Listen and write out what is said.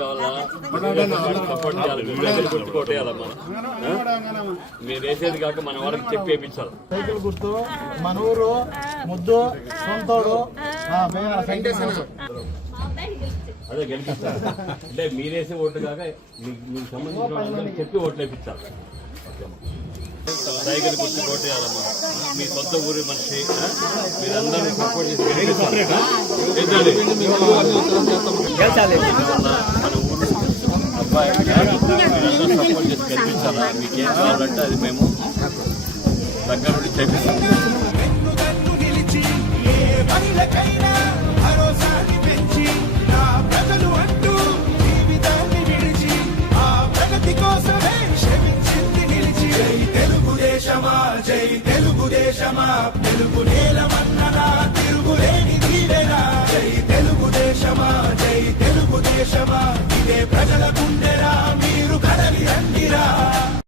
కావాలా సపోర్ట్ చేయాలి. మీ దగ్గర గుర్తు కొట్టేయాలమ్మా. మీరు వేసేది కాక మన వాళ్ళకి చెప్పి వేయించాలి. సైకిల్ గుర్తు మన ఊరు ముద్దు సొంతోడు అదే గెలిపిస్తారు. అంటే మీరేసే ఓట్లు కాక మీకు సంబంధించిన వాళ్ళందరికీ చెప్పి ఓట్లు వేయించాలి. సైకిల్ గుర్తు కొట్టేయాలమ్మా. మీ సొంత ఊరి మనిషి మీరందరూ సపోర్ట్ చేసి గెలిపిస్తారు. మన ఊరు అబ్బాయి మీరందరూ సపోర్ట్ చేసి గెలిపించాలా. మీకేం కావాలంటే అది మేము దగ్గర నుండి చేపిస్తాం. జై తెలుగుదేశమా తెలుగు నేల